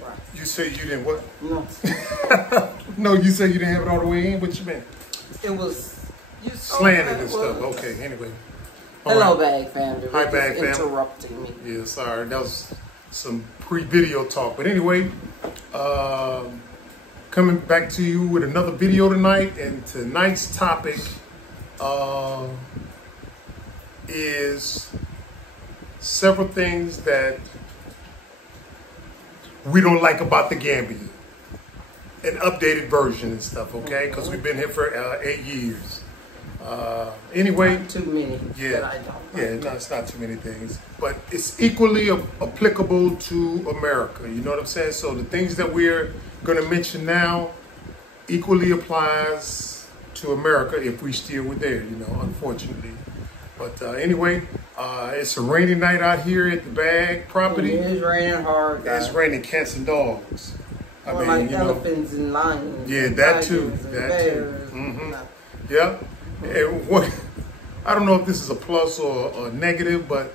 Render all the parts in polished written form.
right. You say you didn't what? No. No, you said you didn't have it all the way in? What you meant? It was... Slanted and stuff. Okay, anyway. Hello, Bag Family. Hi, Bag Family. Interrupting me. Yeah, sorry. That was some pre-video talk. But anyway, coming back to you with another video tonight. And tonight's topic is several things that we don't like about the Gambia. An updated version and stuff, okay? Because we've been here for 8 years. Anyway, not too many. Yeah, that I don't like. Yeah, no, it's not too many things, but it's equally applicable to America. You know what I'm saying? So the things that we're going to mention now equally applies to America if we still were there. You know, unfortunately. But anyway, it's a rainy night out here at the Bag property. It's raining hard, guys. It's raining cats and dogs. I mean, like you elephants and lions. Yeah, and that too. tigers and That bears too. and Yeah. And what, I don't know if this is a plus or a negative, but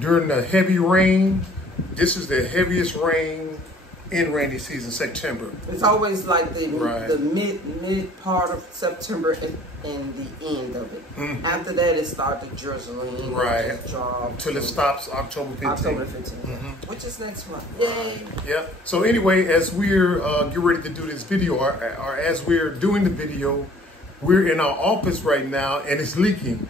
during the heavy rain, this is the heaviest rain in rainy season, September. It's always like the Right. mid part of September and the end of it. After that, it started drizzling. Right. Drop Until it stops October 15th. October 15th, which is next month. Yay! Yeah. So anyway, as we're getting ready to do this video, or as we're doing the video, we're in our office right now, and it's leaking.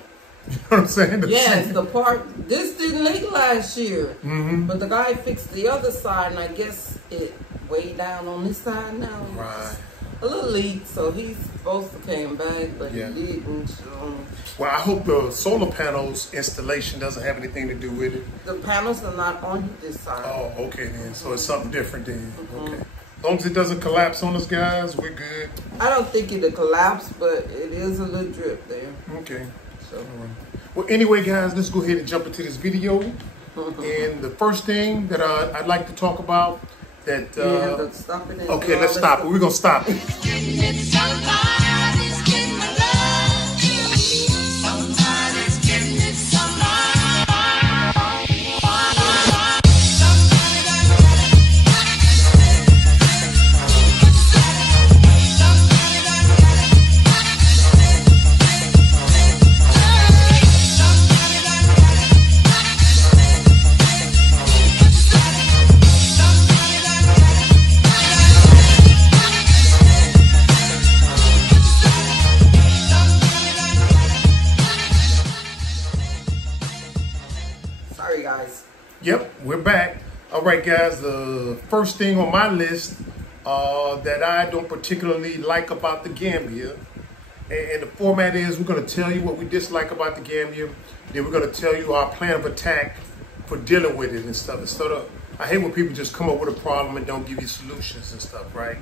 You know what I'm saying? Yes, the part, this didn't leak last year, but the guy fixed the other side, and I guess it way down on this side now. Right. A little leak, so he's supposed to came back, but Yeah. he didn't. So. Well, I hope the solar panels installation doesn't have anything to do with it. The panels are not on this side. Oh, okay then. So it's something different then. Okay. As long as it doesn't collapse on us, guys, we're good. I don't think it'll collapse, but it is a little drip there. Okay. So. All right. Well, anyway, guys, let's go ahead and jump into this video. And the first thing that I'd like to talk about that... let's stop it. Okay, let's stop it. We're going to stop it. Sorry, guys. Yep, we're back. All right, guys, the first thing on my list that I don't particularly like about the Gambia, and the format is we're going to tell you what we dislike about the Gambia, then we're going to tell you our plan of attack for dealing with it and stuff. Instead of, I hate when people just come up with a problem and don't give you solutions and stuff, right?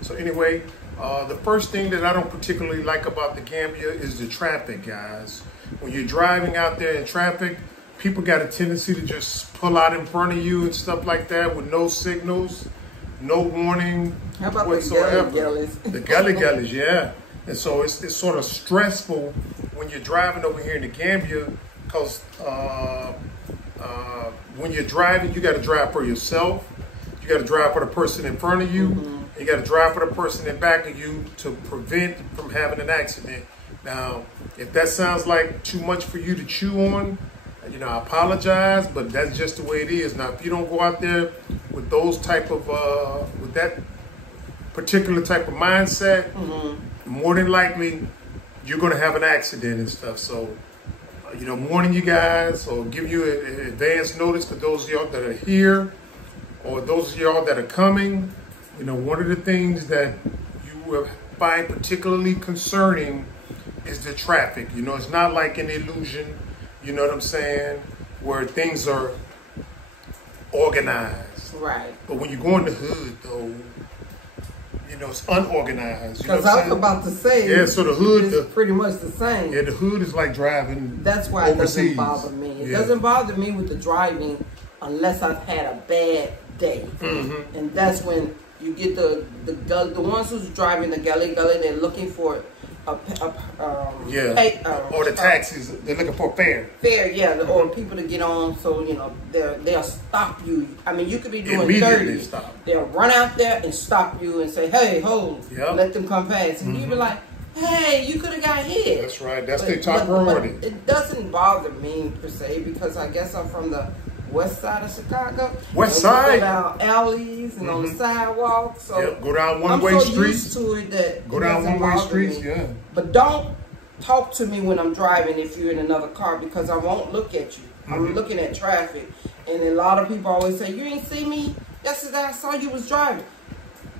So anyway, the first thing that I don't particularly like about the Gambia is the traffic, guys. When you're driving out there in traffic, people got a tendency to just pull out in front of you and stuff like that with no signals, no warning How about whatsoever. the gullies? The gullies, yeah. And so it's sort of stressful when you're driving over here in the Gambia because when you're driving, you got to drive for yourself. You got to drive for the person in front of you. You got to drive for the person in back of you to prevent from having an accident. Now, if that sounds like too much for you to chew on, you know, I apologize, but that's just the way it is. Now, if you don't go out there with those type of, with that particular type of mindset, more than likely, you're going to have an accident and stuff. So, you know, warning you guys or give you advance notice for those of y'all that are here or those of y'all that are coming. You know, one of the things that you will find particularly concerning is the traffic. You know, it's not like an illusion. You know what I'm saying? Where things are organized. Right. But when you go in the hood, though, you know, it's unorganized. Because I was about to say, yeah, so the hood is pretty much the same. Yeah, the hood is like driving. That's why overseas. It doesn't bother me. It Yeah. doesn't bother me with the driving unless I've had a bad day. And that's when you get the ones who's driving the gully, they're looking for or the taxis. They're looking for fare. Fare, yeah, or people to get on. So you know they'll stop you. I mean, you could be doing Immediately 30. Stop. They'll run out there and stop you and say, "Hey, hold!" Let them come past, and you be like, "Hey, you could have got hit." That's right. That's their top priority. But it doesn't bother me per se because I guess I'm from the west side of Chicago. West side. Go down alleys and on the sidewalk. So go down one-way streets. I'm so used to it that go down one-way streets. Yeah. But don't talk to me when I'm driving if you're in another car because I won't look at you. I'm looking at traffic, and a lot of people always say, "You ain't see me yesterday. I saw you was driving."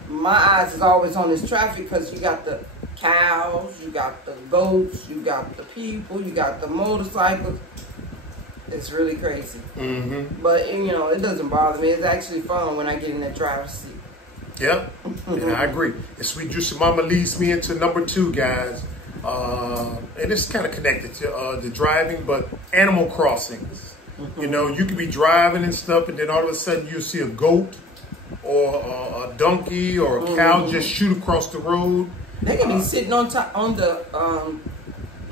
My eyes is always on this traffic because you got the cows, you got the goats, you got the people, you got the motorcycles. It's really crazy. But, you know, it doesn't bother me. It's actually fun when I get in that driver's seat. Yeah, I agree. And Sweet Juicy Mama leads me into number 2, guys. And it's kind of connected to the driving, but animal crossings. You know, you could be driving and stuff, and then all of a sudden you'll see a goat or a donkey or a cow just shoot across the road. They can be sitting on the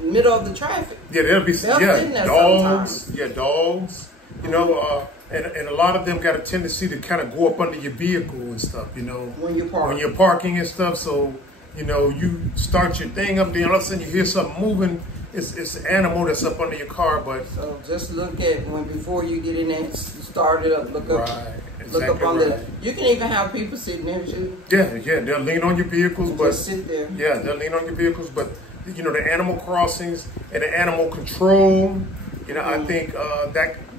middle of the traffic. Yeah, they'll be dogs. Sometimes. Yeah, dogs. You know, and a lot of them got a tendency to kind of go up under your vehicle and stuff. You know, when you're parking and stuff. So you know, you start your thing up, then all of a sudden you hear something moving. It's an animal that's up under your car. But so just look at before you get in there, you start it up. Look up. Right. Look up on the. You can even have people sitting there too. Yeah, they'll lean on your vehicles, but just sit there. Yeah, they'll lean on your vehicles, but you know the animal crossings and the animal control. You know, I think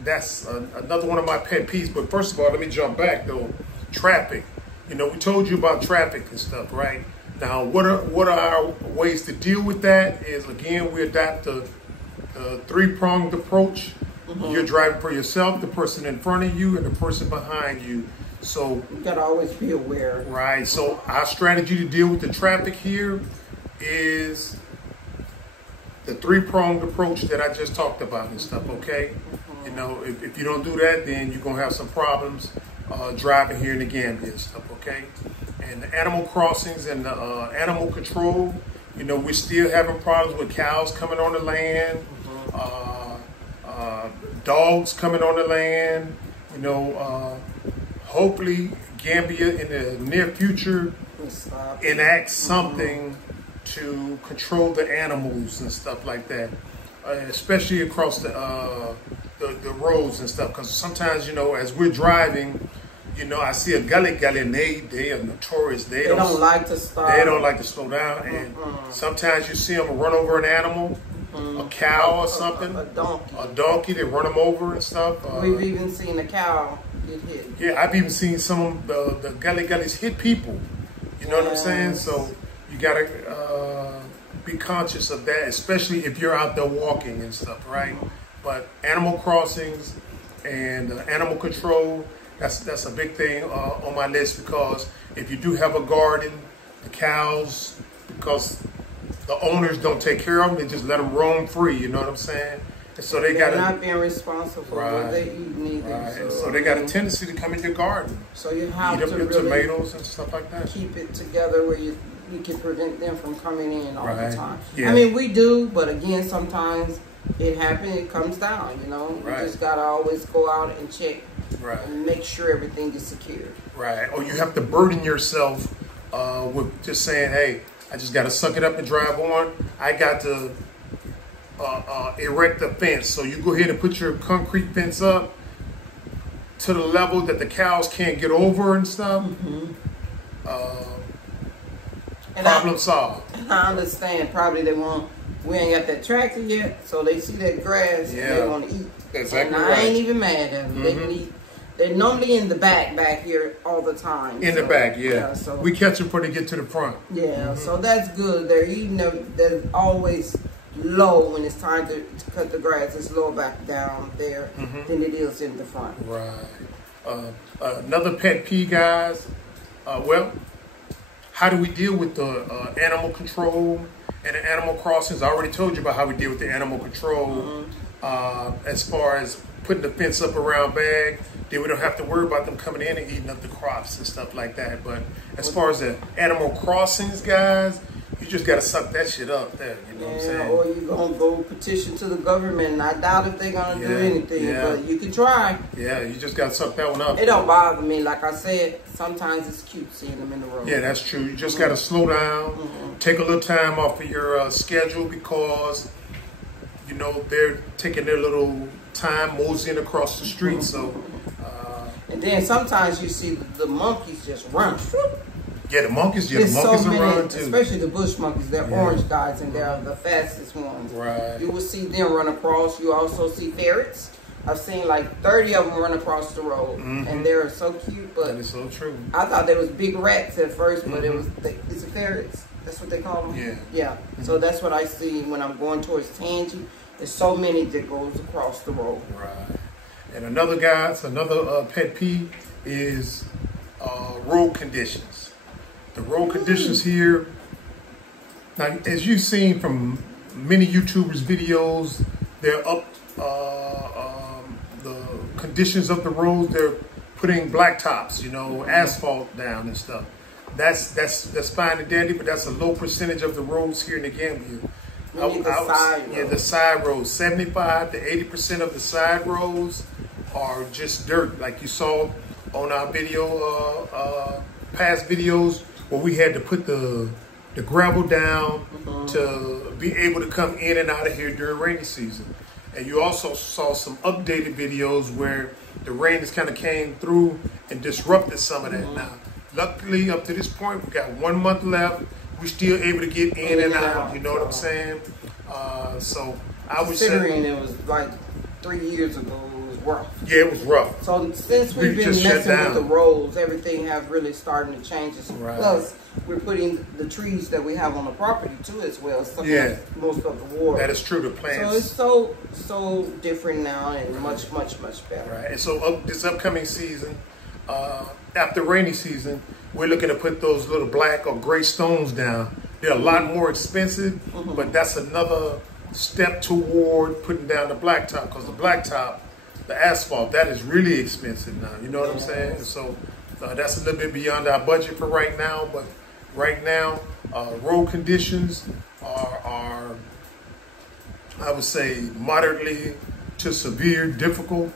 that's another one of my pet peeves. But first of all, let me jump back though. Traffic. You know, we told you about traffic and stuff, right? Now, what are our ways to deal with that? Is again, we adopt the 3-pronged approach. You're driving for yourself, the person in front of you, and the person behind you. So you gotta always be aware. Right. So our strategy to deal with the traffic here is the 3-pronged approach that I just talked about and stuff. Okay. You know, if you don't do that, then you're gonna have some problems driving here in the Gambia and stuff. Okay. And the animal crossings and the animal control. You know, we're still having problems with cows coming on the land. Dogs coming on the land, you know, hopefully Gambia in the near future enacts something to control the animals and stuff like that, especially across the roads and stuff. Because sometimes, you know, as we're driving, you know, I see a gully and they are notorious. They don't like to stop. They don't like to slow down, and sometimes you see them run over an animal. A cow or something, a donkey, they run them over and stuff. We've even seen a cow get hit. Yeah, I've even seen some of the gullies hit people. You know what I'm saying? So you gotta be conscious of that, especially if you're out there walking and stuff, right? But animal crossings and animal control, that's a big thing on my list, because if you do have a garden, the cows, because the owners don't take care of them, they just let them roam free, you know what I'm saying? And so they're not being responsible for what they eat neither. Right. So they got a tendency to come in your garden. So you have eat to up your really tomatoes and stuff like that. Keep it together where you can prevent them from coming in all the time. Yeah. I mean, we do, but again, sometimes it happens, it comes down, you know? You just got to always go out and check and make sure everything is secured. Right. Or you have to burden yourself with just saying, hey, I just got to suck it up and drive on. I got to erect a fence. So you go ahead and put your concrete fence up to the level that the cows can't get over and stuff. Problem solved. I understand. Probably we ain't got that tractor yet, so they see that grass and they want to eat. Exactly. And I ain't even mad at them. They can eat. They're normally in the back here all the time. In the back, so we catch them before they get to the front. Yeah, so that's good. They're eating them. They're always low when it's time to cut the grass. It's lower back down there than it is in the front. Right. Another pet peeve, guys. Well, how do we deal with the animal control and the animal crossings? I already told you about how we deal with the animal control. As far as putting the fence up around bag, then we don't have to worry about them coming in and eating up the crops and stuff like that. But as far as the animal crossings, guys, You just got to suck that shit up there, you know what I'm saying? Or you're going to go petition to the government, and I doubt if they're going to do anything, but you can try. Yeah, you just got to suck that one up. It don't bother me. Like I said, sometimes it's cute seeing them in the road. Yeah, that's true. You just got to slow down, take a little time off of your schedule because, you know, they're taking their little time moseying across the street, so... and then sometimes you see the monkeys just run. Yeah, the monkeys are running too. Especially the bush monkeys. They're orange guys, and they're the fastest ones. Right. You will see them run across. You also see ferrets. I've seen like 30 of them run across the road, and they're so cute. But that is so true. I thought they was big rats at first, but it's a ferrets. That's what they call them. Yeah. Yeah. So that's what I see when I'm going towards Tangi. There's so many that goes across the road. Right. And another pet peeve is road conditions. The road conditions here, now as you've seen from many YouTubers' videos, they're up the conditions of the roads. They're putting blacktops, you know, asphalt down and stuff. That's fine and dandy, but that's a low percentage of the roads here in the Gambia. The side roads. 75 to 80% of the side roads are just dirt, like you saw on our video, past videos, where we had to put the gravel down to be able to come in and out of here during rainy season. And you also saw some updated videos where the rain just kind of came through and disrupted some of that. Now, luckily, up to this point, we got 1 month left. We're still able to get in and out. You know what I'm saying? So I would say, considering it was like 3 years ago, it was rough. Yeah, it was rough. So since we've been messing with the roads, everything have really starting to change. Right. Plus, we're putting the trees that we have on the property too as well. Most of the water. That is true. The plants. So it's so different now and much better. Right. And so this upcoming season, after rainy season, we're looking to put those little black or gray stones down. They're a lot more expensive, but that's another step toward putting down the blacktop, because the blacktop, the asphalt, that is really expensive now. You know what I'm saying? And so that's a little bit beyond our budget for right now. But right now, road conditions are, I would say, moderately to severe, difficult.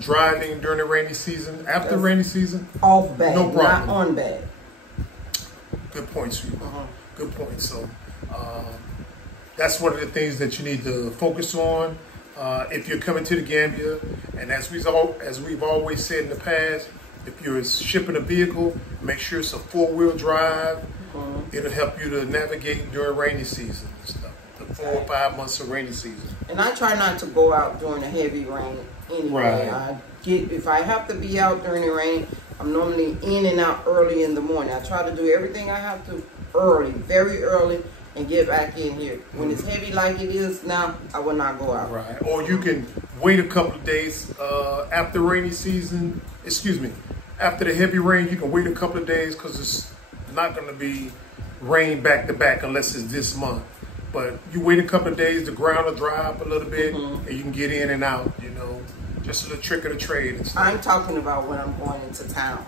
Driving during the rainy season. After rainy season, off bad, no problem. Not on bad. Good point, Sue. Good point. So that's one of the things that you need to focus on if you're coming to the Gambia. And as we've always said in the past, if you're shipping a vehicle, make sure it's a 4-wheel drive. It'll help you to navigate during rainy season and stuff. The 4 or 5 months of rainy season. And I try not to go out during the heavy rain anyway. Right. If I have to be out during the rain, I'm normally in and out early in the morning. I try to do everything I have to early, very early, and get back in here. When it's heavy like it is now, I will not go out. Right. Or you can wait a couple of days after rainy season. Excuse me. After the heavy rain, you can wait a couple of days because it's not going to be rain back to back unless it's this month. But you wait a couple of days, the ground will dry up a little bit, and you can get in and out, you know. Just a little trick of the trade and stuff. I'm talking about when I'm going into town.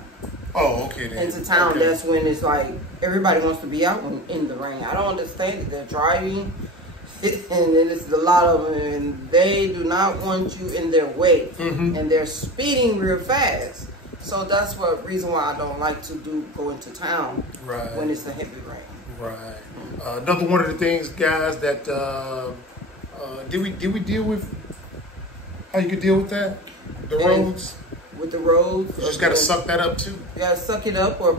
Oh, okay then. Into town, that's when it's like, everybody wants to be out in the rain. I don't understand it. They're driving, and then it's a lot of them, and they do not want you in their way. And they're speeding real fast. So that's the reason why I don't like to go into town when it's a heavy rain. Right. Another one of the things, guys, that did we deal with? How you could deal with that? The roads. With the roads, You just got to suck that up too. You got to suck it up, or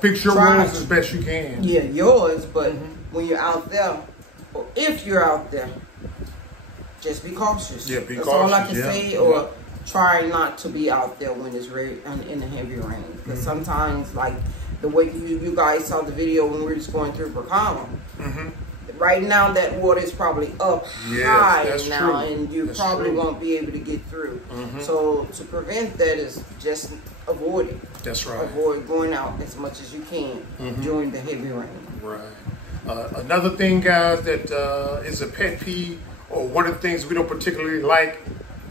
fix your roads as best you can. Yeah, yours. But when you're out there, or if you're out there, just be cautious. Yeah, be That's cautious. all I can say. Or try not to be out there when it's in the heavy rain, because sometimes, like the way you guys saw the video when we were just going through Bracala. Right now, that water is probably up high now, and you probably won't be able to get through. So to prevent that is just avoid it. That's right. Avoid going out as much as you can during the heavy rain. Right. Another thing, guys, that is a pet peeve, or one of the things we don't particularly like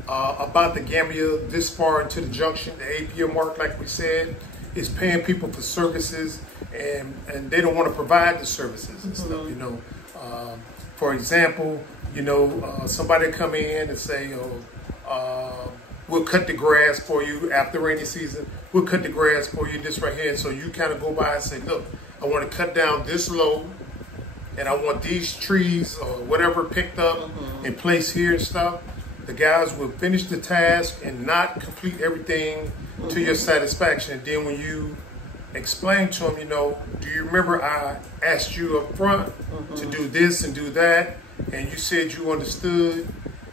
about the Gambia this far into the junction, the 8 PM mark, like we said, is paying people for services, and they don't want to provide the services and stuff. You know, for example, you know, somebody come in and say, "Oh, we'll cut the grass for you after rainy season. We'll cut the grass for you, this right here." So you kind of go by and say, "Look, I want to cut down this low, and I want these trees or whatever picked up and placed here and stuff." The guys will finish the task and not complete everything to your satisfaction. And then when you explain to them, you know, do you remember I asked you up front to do this and do that, and you said you understood,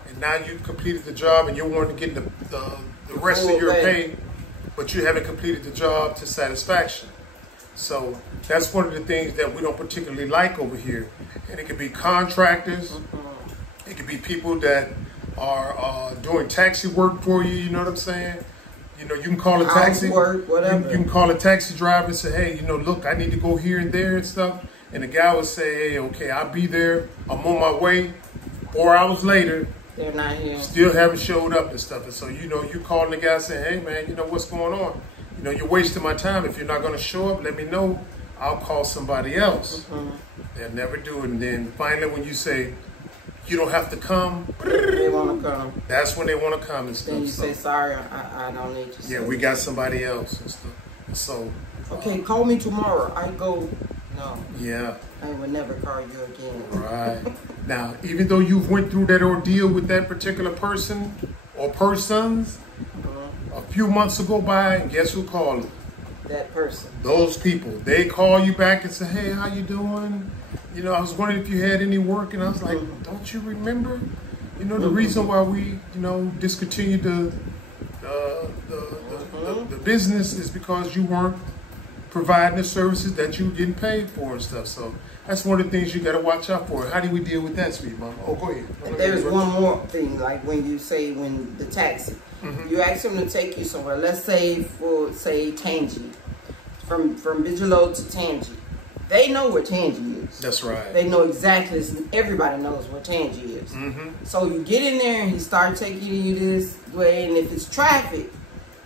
and now you've completed the job and you're wanting to get the rest of your pay, but you haven't completed the job to satisfaction. So that's one of the things that we don't particularly like over here. And it could be contractors, it could be people that are doing taxi work for you, you know what I'm saying? You know, you can call a taxi, work, whatever. You can call a taxi driver and say, "Hey, you know, look, I need to go here and there and stuff." And the guy will say, "Hey, okay, I'll be there. I'm on my way." 4 hours later, they're not here. Still haven't showed up and stuff. And so, you know, you calling the guy saying, "Hey, man, you know, what's going on? You know, you're wasting my time. If you're not going to show up, let me know. I'll call somebody else." They'll never do it. And then finally, when you say, "You don't have to come," they want to come. That's when they want to come and stuff. Then you say, "Sorry, I don't need you." Yeah, we got somebody else and stuff. So. Okay, call me tomorrow. I go, no. Yeah. I would never call you again. Right. Now, even though you've went through that ordeal with that particular person or persons, a few months ago by, and guess who called them? That person. Those people. They call you back and say, "Hey, how you doing? You know, I was wondering if you had any work." And I was like, "Don't you remember? You know, the reason why we, you know, discontinued the business is because you weren't providing the services that you were getting paid for and stuff." So that's one of the things you got to watch out for. How do we deal with that, sweet mama? Oh, go ahead. And there's one more thing, like when you say when the taxi, you ask them to take you somewhere. Let's say for Tangi, from Bigelow to Tangi. They know where Tangi is. That's right. They know exactly. Everybody knows where Tangi is. So you get in there and he starts taking you this way, and if it's traffic,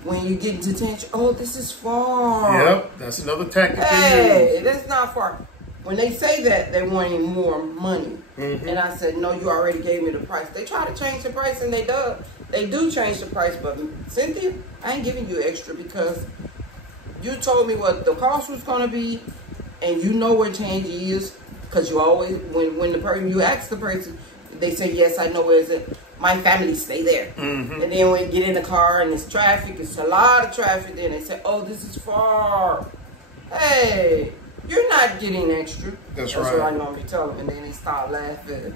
when you get into Tangi, "Oh, this is far." Yep, that's another tactic. Hey, that's not far. When they say that, they want more money. And I said, "No, you already gave me the price." They try to change the price, and they do change the price. But Cynthia, I ain't giving you extra because you told me what the cost was going to be, and you know where Tangi is because you always, when the person, you ask the person, they say, "Yes, I know where is it. My family stay there." And then when you get in the car and it's traffic, it's a lot of traffic, then they say, "Oh, this is far." Hey, you're not getting extra. That's right. What I normally tell them, and then they start laughing.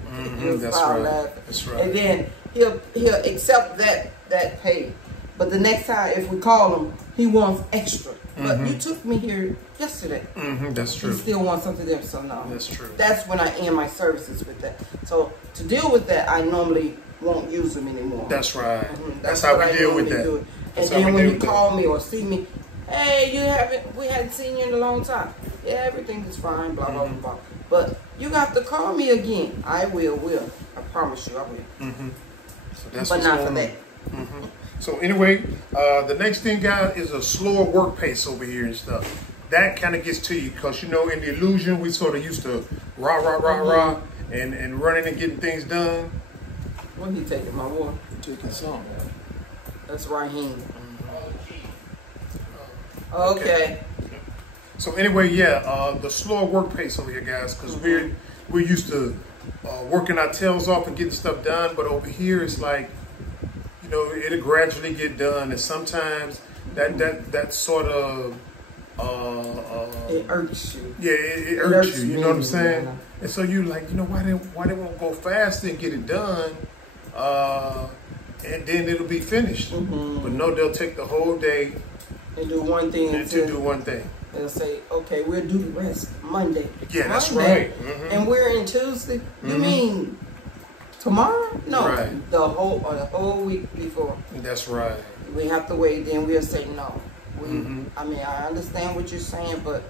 That's right. That's right. And then he'll accept that pay. But the next time, if we call him, he wants extra. But you took me here yesterday. That's true. He still wants something there, so no. That's true. That's when I end my services with that. So to deal with that, I normally won't use them anymore. That's right. That's how we deal with that. And then when you call me or see me, "Hey, we hadn't seen you in a long time." "Yeah, everything is fine, blah, blah, blah. But you got to call me again." I will. I promise you I will. So that's but not for that. So anyway, the next thing, guys, is a slower work pace over here and stuff. That kind of gets to you because, you know, in the illusion, we sort of used to rah, and running and getting things done. When he taking my water? Taking some. That's Raheem. Okay. So anyway, yeah, the slower work pace over here, guys, because we're used to working our tails off and getting stuff done, but over here it's like, you know, it'll gradually get done, and sometimes that sort of it irks you. Yeah, it irks you. You know what I'm saying? And so you like, you know, why they won't go faster and get it done, and then it'll be finished. But no, they'll take the whole day. They do one thing to do one thing. They'll say, "Okay, we'll do the rest Monday." Yeah, that's right. And we're in Tuesday. You mean tomorrow? No, right. the whole week before. That's right. We have to wait. Then we'll say no. I mean, I understand what you're saying, but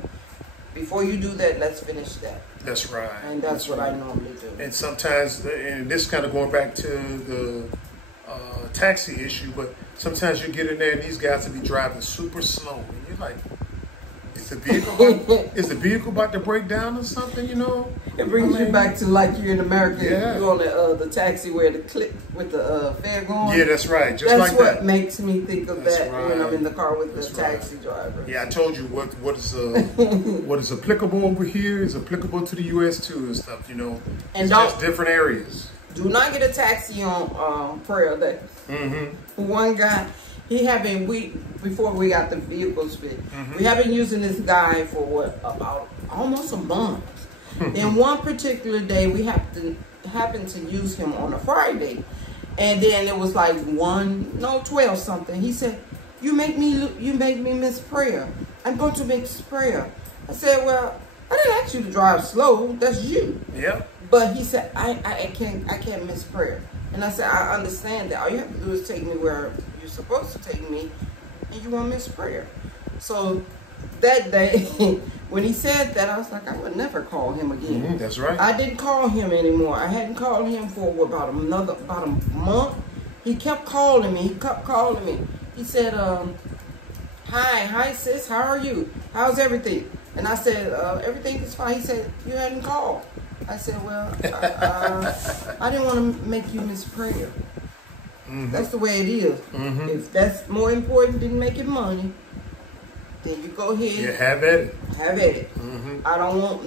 before you do that, let's finish that. That's right. And that's what I normally do. And sometimes, and this kind of going back to the taxi issue, but sometimes you get in there and these guys will be driving super slow, and you're like, is the vehicle about to break down or something? You know, it brings you back to like you're in America. Yeah. You're on the taxi where the click with the fare going. Yeah, that's right. Just that's like that. That's what makes me think of That's that right. when I'm in the car with That's the taxi driver. Yeah, I told you what is applicable over here is applicable to the U.S. too and stuff. You know, and it's just different areas. Do not get a taxi on prayer day. One guy. Before we got the vehicles fit, we have been using this guy for about almost a month. And one particular day, we happened to use him on a Friday. And then it was like 12 something. He said, you make me miss prayer. I'm going to miss prayer. I said, well, I didn't ask you to drive slow. That's you. Yeah. But he said, I can't miss prayer. And I said, I understand that. All you have to do is take me where you're supposed to take me, and you won't miss prayer. So that day, when he said that, I was like, I would never call him again. That's right. I didn't call him anymore. I hadn't called him for about a month. He kept calling me. He said, hi sis, how are you? How's everything? And I said, everything is fine. He said, you hadn't called. I said, well, I didn't want to make you miss prayer. That's the way it is. If that's more important than making money, then you go ahead. Yeah, have at it. Have at it. I don't want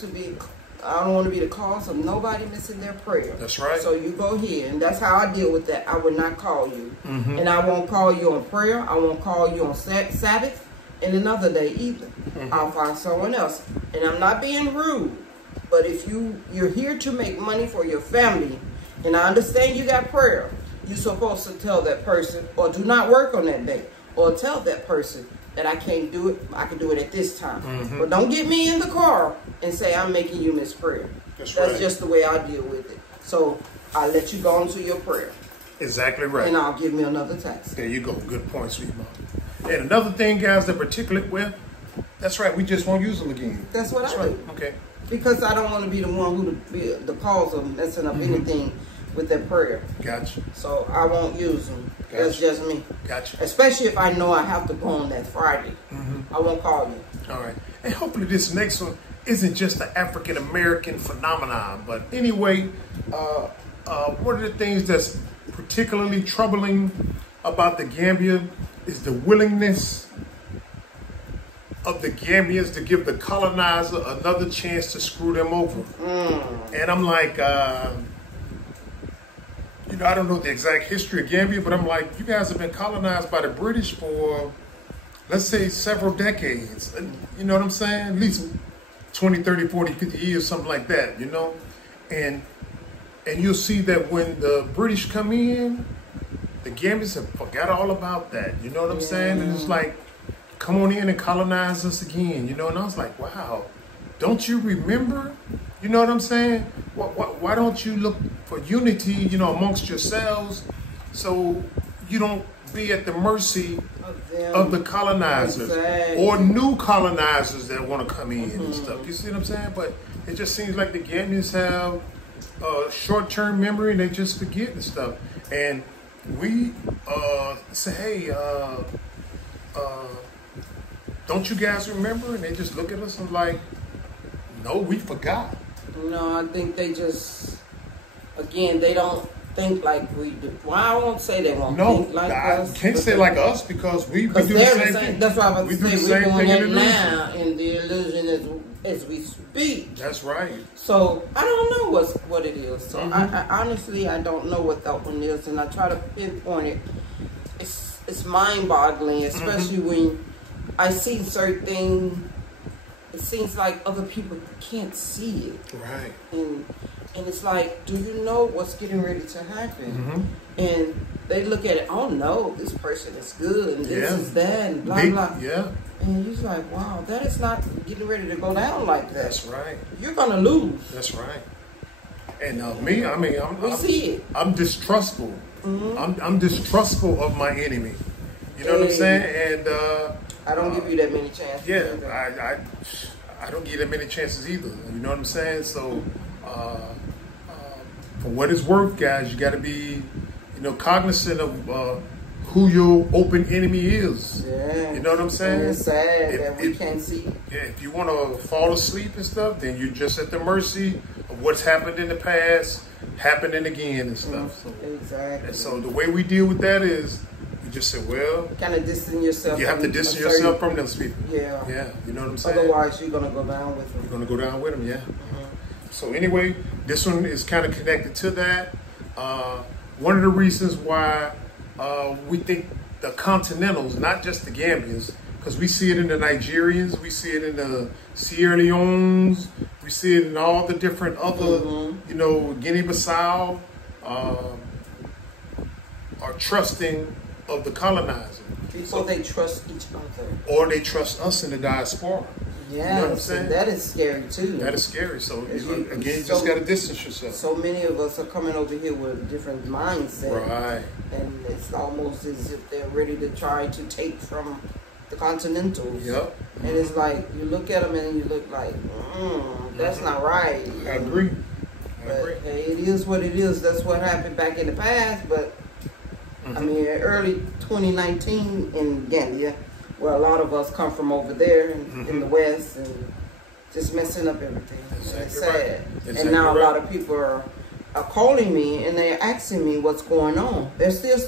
to be the cause of nobody missing their prayer. That's right. So you go ahead, and that's how I deal with that. I would not call you. And I won't call you on prayer. I won't call you on Sabbath and another day either. I'll find someone else. And I'm not being rude. But if you're here to make money for your family, and I understand you got prayer, you're supposed to tell that person, or do not work on that day, or tell that person that I can't do it, I can do it at this time. But don't get me in the car and say I'm making you miss prayer. That's just the way I deal with it. So I let you go on to your prayer. Exactly right. And I'll give me another taxi. There you go. Good point, sweet mom. And another thing, guys, that particulate with, that's right, we just won't use them again. That's what I do. Okay. Because I don't want to be the one who be the cause of messing up anything with that prayer. Gotcha. So I won't use them. Gotcha. That's just me. Gotcha. Especially if I know I have to go on that Friday. I won't call you. All right. And hopefully this next one isn't just an African-American phenomenon. But anyway, one of the things that's particularly troubling about the Gambia is the willingness of the Gambians to give the colonizer another chance to screw them over. And I'm like, you know, I don't know the exact history of Gambia, but I'm like, you guys have been colonized by the British for, let's say, several decades. You know what I'm saying? At least 20, 30, 40, 50 years, something like that, you know? And you'll see that when the British come in, the Gambians have forgot all about that. You know what I'm saying? And it's like, come on in and colonize us again, you know? And I was like, wow, don't you remember? You know what I'm saying? Why don't you look for unity, you know, amongst yourselves so you don't be at the mercy of the colonizers or new colonizers that want to come in and stuff. You see what I'm saying? But it just seems like the Gambians have short-term memory and they just forget and stuff. And we say, hey, don't you guys remember? And they just look at us and like, no, we forgot. No, I think they just, again, they don't think like we do. Well, I won't say they won't think like us. I can't say like us because we do the same thing. That's what I was going to say. We're doing it now in the illusion as we speak. That's right. So I don't know what it is. So I honestly, I don't know what that one is, and I try to pinpoint it. It's mind-boggling, especially when I see certain things. It seems like other people can't see it. Right. And it's like, do you know what's getting ready to happen? And they look at it, oh no, this person is good, and this is that, and blah, blah. Yeah. And you're like, wow, that is not getting ready to go down like that. That's right. You're going to lose. That's right. And me, I mean, we see it. I'm distrustful. I'm distrustful of my enemy. You know what I'm saying? And I don't give you that many chances. Yeah, I don't give that many chances either. You know what I'm saying? So, for what it's worth, guys, you got to be, you know, cognizant of who your open enemy is. Yeah. You know what I'm saying? And it's sad that we can't see. Yeah, if you want to fall asleep and stuff, then you're just at the mercy of what's happened in the past, happening again and stuff. So, exactly. And so the way we deal with that is, you just say, well, kind of distance yourself. You have to distance yourself from those people. Yeah. Yeah, you know what I'm saying? Otherwise, you're going to go down with them. You're going to go down with them, yeah. So anyway, this one is kind of connected to that. One of the reasons why we think the Continentals, not just the Gambians, because we see it in the Nigerians, we see it in the Sierra Leones, we see it in all the different other, you know, Guinea-Bissau, are trusting of the colonizer. Before they trust each other. Or they trust us in the diaspora. Yeah, you know what I'm saying? That is scary too. That is scary. So again, you just got to distance yourself. So many of us are coming over here with a different mindset. Right. And it's almost as if they're ready to try to take from the Continentals. Yep. And it's like, you look at them and you look like, that's not right. I agree. But hey, it is what it is. That's what happened back in the past. But I mean, early 2019 in Gambia, where a lot of us come from over there in the West, and just messing up everything. Exactly. It's sad. Right. And now a lot of people are calling me and they're asking me what's going on. They're still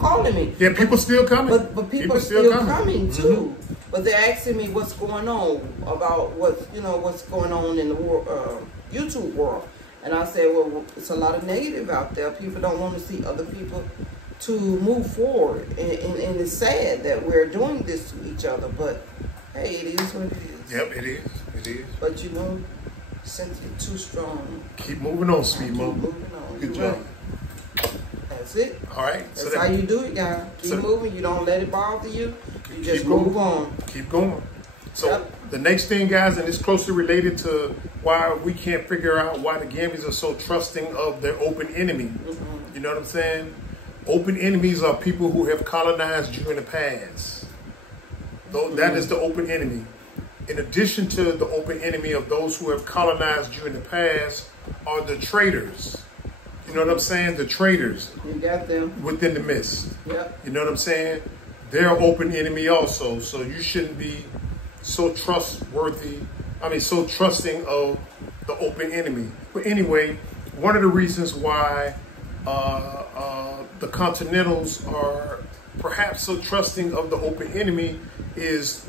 calling me. Yeah, people still coming. But people are still coming too. But they're asking me what's going on about what's going on in the world, YouTube world. And I said, well, it's a lot of negative out there. People don't want to see other people to move forward. And it's sad that we're doing this to each other. But, hey, it is what it is. Yep, it is. It is. But, you know, Cynthia, too strong. Keep moving on, sweet mom. Keep moving on. Good job. That's it. All right. That's how you do it, guys. Keep moving. You don't let it bother you. You just going. move on. Keep going. So the next thing, guys, and it's closely related to why we can't figure out why the Gambians are so trusting of their open enemy. You know what I'm saying? Open enemies are people who have colonized you in the past. That is the open enemy. In addition to the open enemy of those who have colonized you in the past are the traitors. You know what I'm saying? The traitors. You got them. Within the midst. Yep. You know what I'm saying? They're open enemy also. So you shouldn't be so trustworthy. So trusting of the open enemy. But anyway, one of the reasons why the Continentals are perhaps so trusting of the open enemy is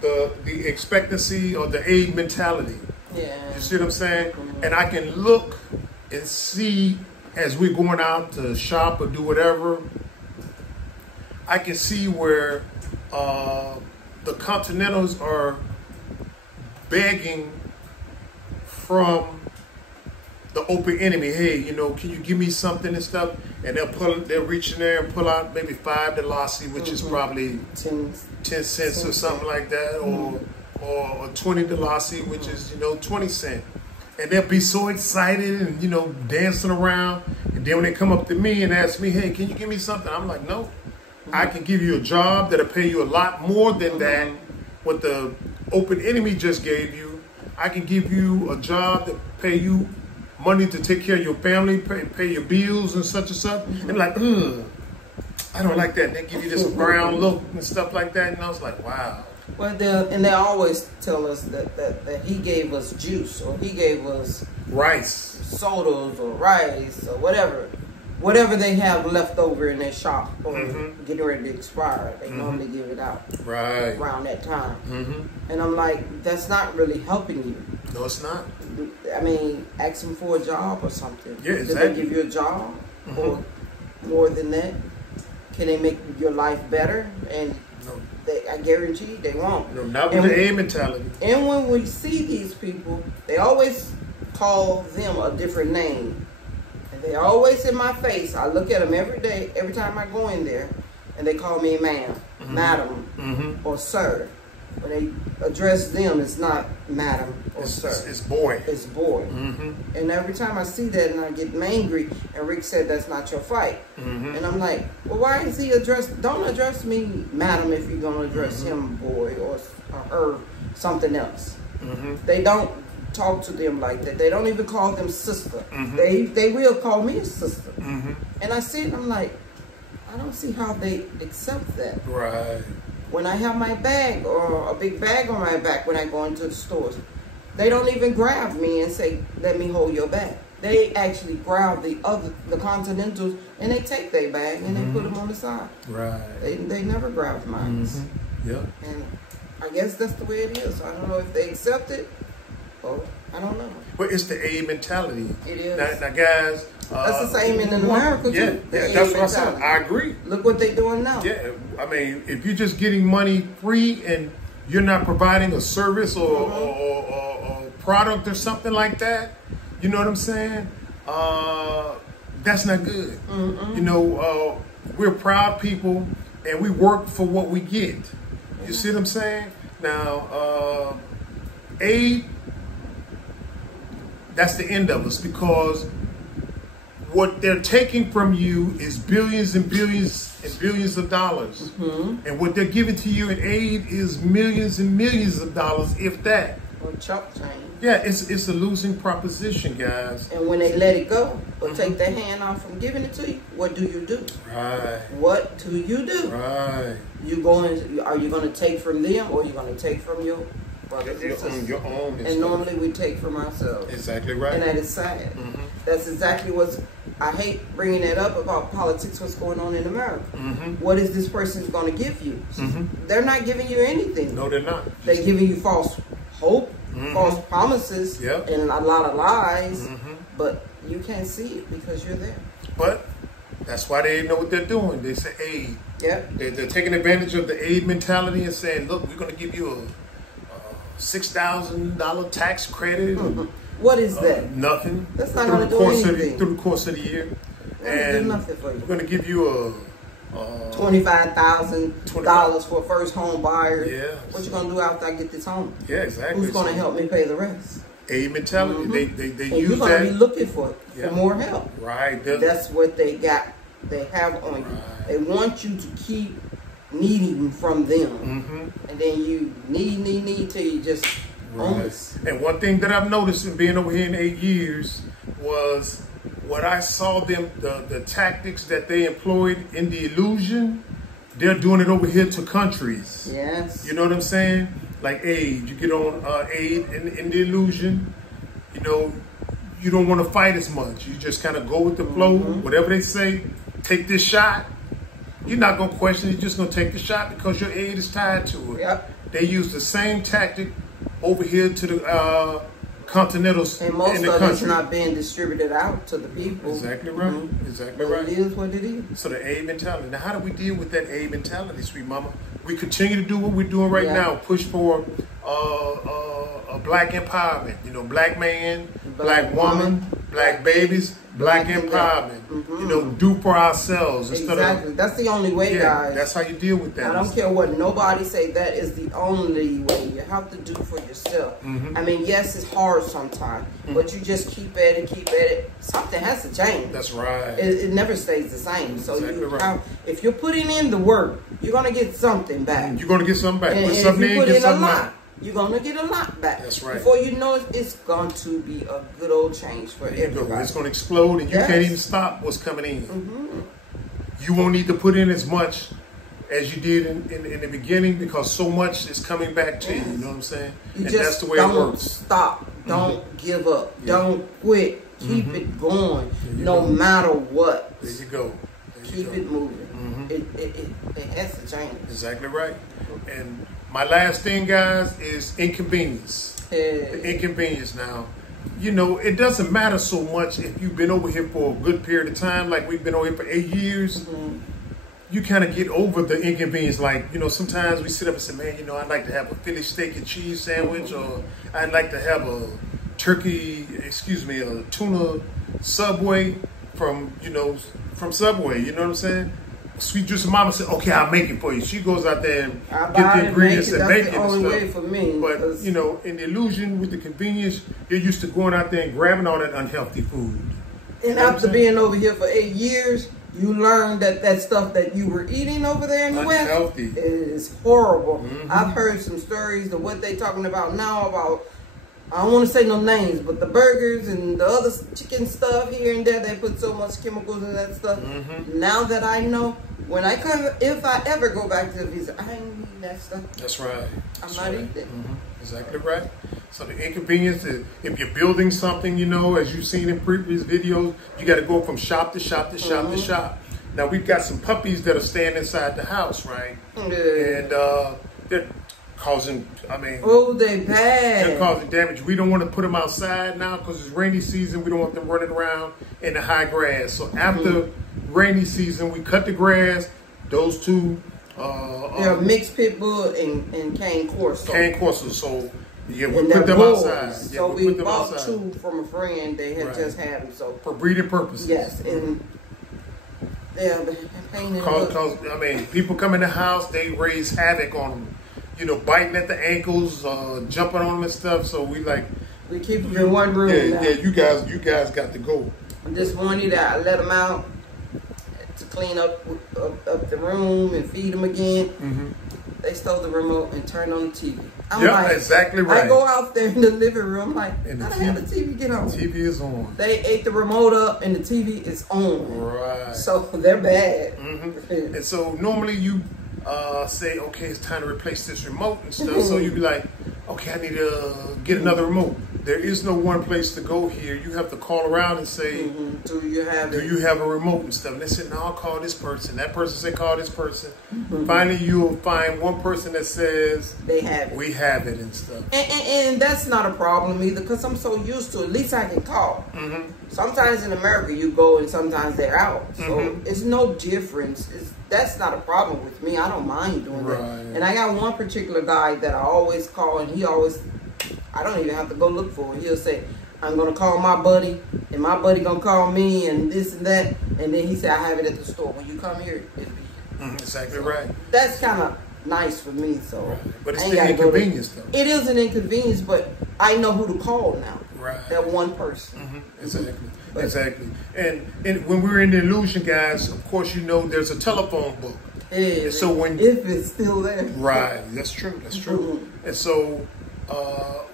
the expectancy or the aid mentality. Yeah. You see what I'm saying? And I can look and see as we're going out to shop or do whatever, I can see where the Continentals are begging from the open enemy. Hey, you know, can you give me something and stuff? And they'll reach in there and pull out maybe $5 Dalasi, which is probably 10 cents or something like that, or 20 Dalasi, which is 20 cents. And they'll be so excited and dancing around. And then when they come up to me and ask me, hey, can you give me something? I'm like, no. I can give you a job that'll pay you a lot more than that. What the open enemy just gave you, I can give you a job that pay you money to take care of your family, pay your bills and such and such. And like, I don't like that. And they give you this brown look and stuff like that. And I was like, wow. Well, they always tell us that he gave us juice, or he gave us rice, sodas, or rice, or whatever they have left over in their shop, or getting ready to expire. They normally give it out around that time. And I'm like, that's not really helping you. No, it's not. I mean, ask them for a job or something. Yeah, exactly. Did they give you a job, or more than that? Can they make your life better? And no. I guarantee they won't. No, not with the aim mentality. And when we see these people, they always call them a different name. And they always in my face. I look at them every day, every time I go in there, and they call me ma'am, madam, or sir. When they address them, it's not madam or sir. It's boy. It's boy. And every time I see that, and I get angry, and Rick said, that's not your fight. And I'm like, well, why is he don't address me madam if you're going to address him boy or her something else. They don't talk to them like that. They don't even call them sister. They will call me a sister. And I see it, I'm like, I don't see how they accept that. Right. When I have my bag or a big bag on my back when I go into the stores, they don't even grab me and say, let me hold your bag. They actually grab the Continentals and they take their bag and they put them on the side. Right. They never grabbed mine. Yeah. And I guess that's the way it is. I don't know if they accept it or I don't know. But it's the aid mentality. It is. Now guys. That's the same in America, too. Yeah, that's what I said. I agree. Look what they're doing now. Yeah, I mean, if you're just getting money free and you're not providing a service or product or something like that, you know what I'm saying? That's not good. You know, we're proud people and we work for what we get. You see what I'm saying? Now, aid, that's the end of us, because what they're taking from you is billions and billions and billions of dollars. And what they're giving to you in aid is millions and millions of dollars, if that. Or chop change. Yeah, it's a losing proposition, guys. And when they let it go or take their hand off from giving it to you, what do you do? Right. What do you do? Right. Are you going to take from them or are you going to take from your brothers and sisters? Your own. And normally we take from ourselves. Exactly right. And that is sad. That's exactly I hate bringing that up about politics, what's going on in America. What is this person going to give you? They're not giving you anything. No, they're not. They're giving you false hope, false promises, and a lot of lies, but you can't see it because you're there. But that's why they know what they're doing. They say aid. Yep. They're taking advantage of the aid mentality and saying, look, we're going to give you a $6,000 tax credit. What is that? Nothing. That's not going to do anything. Through the course of the year. That's nothing for you. We're going to give you a $25,000 for a first home buyer. Yeah. What you going to do after I get this home? Yeah, exactly. Who's going to help me pay the rest? Aid mentality. They and use you're going to be looking for more help. Right. That's what they got. They have on you. They want you to keep needing from them. And then you need till you just homeless. And one thing that I've noticed in being over here in 8 years was what I saw them, the tactics that they employed in the illusion, they're doing it over here to countries. Yes. You know what I'm saying? Like aid. You get on aid in the illusion. You know, you don't want to fight as much. You just kind of go with the flow. Whatever they say, take this shot. You're not going to question it. You're just going to take the shot because your aid is tied to it. Yep. They use the same tactic over here to the Continentals and most in the of country. It's not being distributed out to the people. Exactly right. Exactly but right. It is what it is. So the aid mentality. Now, how do we deal with that aid mentality, sweet mama? We continue to do what we're doing right now. Push for a black empowerment. You know, black man, black woman, black babies, black empowerment. You know, do for ourselves instead of. That's the only way, guys. That's how you deal with that. I don't care what nobody say. That is the only way. You have to do for yourself. I mean, yes, it's hard sometimes, but you just keep at it, keep at it. Something has to change. That's right. It never stays the same. So if you're putting in the work, you're gonna get something back. You're gonna get something back. And put something if you put in, in get a lot, back. you're gonna get a lot back. That's right. Before you know it, it's going to be a good old change for everybody. It's gonna explode, and you can't even stop what's coming in. You won't need to put in as much as you did in the beginning because so much is coming back to you. You know what I'm saying? You and just that's the way don't it works. Stop. Don't give up. Don't quit. Keep it going, no matter what. There you go. Keep it moving. It has to change. Exactly right. And my last thing, guys, is inconvenience. The inconvenience now. You know, it doesn't matter so much if you've been over here for a good period of time, like we've been over here for 8 years. You kind of get over the inconvenience. Like, you know, sometimes we sit up and say, man, you know, I'd like to have a Philly steak and cheese sandwich, or I'd like to have a a tuna Subway from Subway. You know what I'm saying? Sweet Juicy Mama said, okay, I'll make it for you. She goes out there and get the ingredients and make it. That's the only way for me. But, you know, in the illusion with the convenience, you're used to going out there and grabbing all that unhealthy food. And after being over here for 8 years, you learn that stuff that you were eating over there in the West is horrible. I've heard some stories of what they're talking about now about I don't want to say no names, but the burgers and the other chicken stuff here and there, they put so much chemicals in that stuff. Now that I know, when I come, if I ever go back to the visa, I ain't eating that stuff. That's right. I'm not eating it. Exactly right. So the inconvenience is, if you're building something, you know, as you've seen in previous videos, you got to go from shop to shop to shop to shop. Now we've got some puppies that are staying inside the house, right? And they're causing, I mean, oh, they bad. They're causing damage. We don't want to put them outside now because it's rainy season. We don't want them running around in the high grass. So after rainy season, we cut the grass. Those two, they're mixed pit bull and cane corso. Cane corso. So yeah, we put them outside. So we bought two from a friend. They had just had them. So for breeding purposes. Yes, and they're painted. Because I mean, people come in the house, they raise havoc on them. You know, biting at the ankles, jumping on them and stuff. So we keep them in one room. Yeah, you guys got to go. This morning that I let them out to clean up the room and feed them again. They stole the remote and turned on the TV. I'm like, exactly right. I go out there in the living room, I'm like, how the hell the TV get on? The TV is on. They ate the remote up and the TV is on. Right. So they're bad. And so normally you say, okay, it's time to replace this remote and stuff. So you be like, okay, I need to get another remote. There is no one place to go here. You have to call around and say, do you have a remote and stuff? And they said, no, I'll call this person. That person said, call this person. Finally, you'll find one person that says, they have it. We have it and stuff. And that's not a problem either, because I'm so used to it. At least I can call. Sometimes in America you go and sometimes they're out. So it's no difference. That's not a problem with me. I don't mind doing that. And I got one particular guy that I always call, and he always, I don't even have to go look for it. He'll say, I'm going to call my buddy, and my buddy going to call me, and this and that. And then he said, I have it at the store. When you come here, it'll be here. Exactly right. That's kind of nice for me. So, but it's still inconvenience, though. It is an inconvenience, but I know who to call now. That one person. Exactly. And when we're in the illusion, guys, of course, you know there's a telephone book. And so if it's still there. Right. That's true. That's true. And so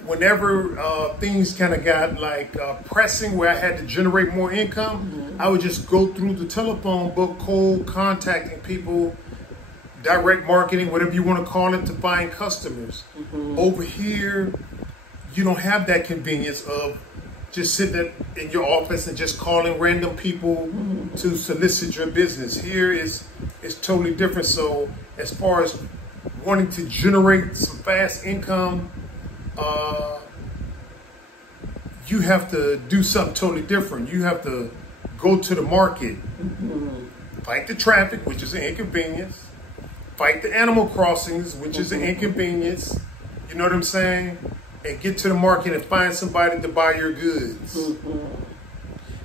whenever things kind of got like pressing where I had to generate more income, I would just go through the telephone book, cold contacting people, direct marketing, whatever you want to call it, to find customers. Over here, you don't have that convenience of just sitting in your office and just calling random people to solicit your business. Here it's totally different. So as far as wanting to generate some fast income, you have to do something totally different. You have to go to the market, fight the traffic, which is an inconvenience, fight the animal crossings, which is an inconvenience. You know what I'm saying? And get to the market and find somebody to buy your goods.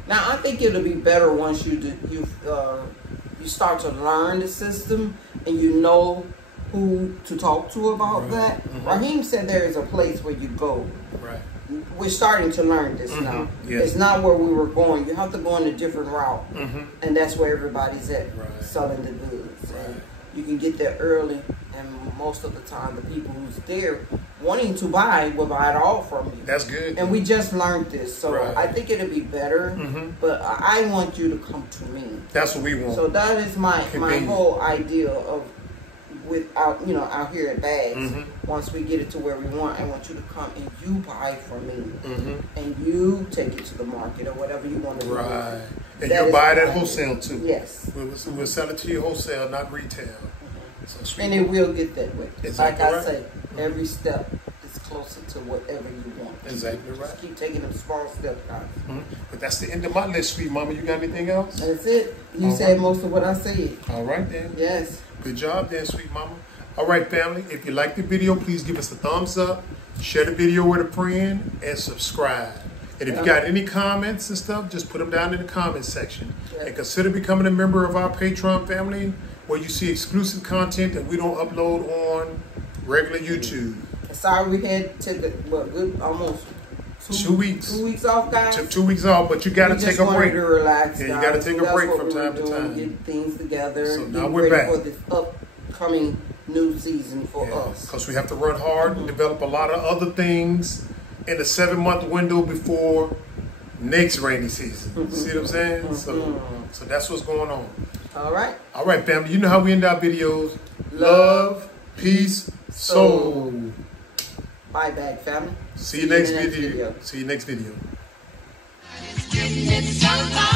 Now, I think it'll be better once you start to learn the system and you know who to talk to about that. Raheem said there is a place where you go. We're starting to learn this now. It's not where we were going. You have to go in a different route, and that's where everybody's at, selling the goods. And you can get there early, and most of the time, the people who's there wanting to buy will buy it all from you. That's good. And we just learned this, so I think it'll be better. But I want you to come to me. That's what we want. So that is my whole idea of out here at Bags. Once we get it to where we want, I want you to come and you buy from me, and you take it to the market or whatever you want to do. And you'll buy it at wholesale too. Yes. We'll sell it to you wholesale, not retail. So and it will get that way. Exactly like I say, every step is closer to whatever you want. Exactly right. Just keep taking them small steps, guys. But that's the end of my list, sweet mama. You got anything else? That's it. You said most of what I said. All right then. Yes. Good job then, sweet mama. All right, family. If you like the video, please give us a thumbs up, share the video with a friend, and subscribe. And if you got any comments and stuff, just put them down in the comments section. And consider becoming a member of our Patreon family, where you see exclusive content that we don't upload on regular YouTube. Sorry we had to almost 2 weeks. 2 weeks off, guys. Took 2 weeks off, but you got to take a break. To relax, you got to take a break from time to time. Get things together. So now we're back for this upcoming new season for us. Because we have to run hard and develop a lot of other things in the 7-month window before next rainy season. See what I'm saying? So that's what's going on. All right. All right, family. You know how we end our videos. Love, peace, soul. Bye, bag family. See you next video. See you next video. It's getting it so far.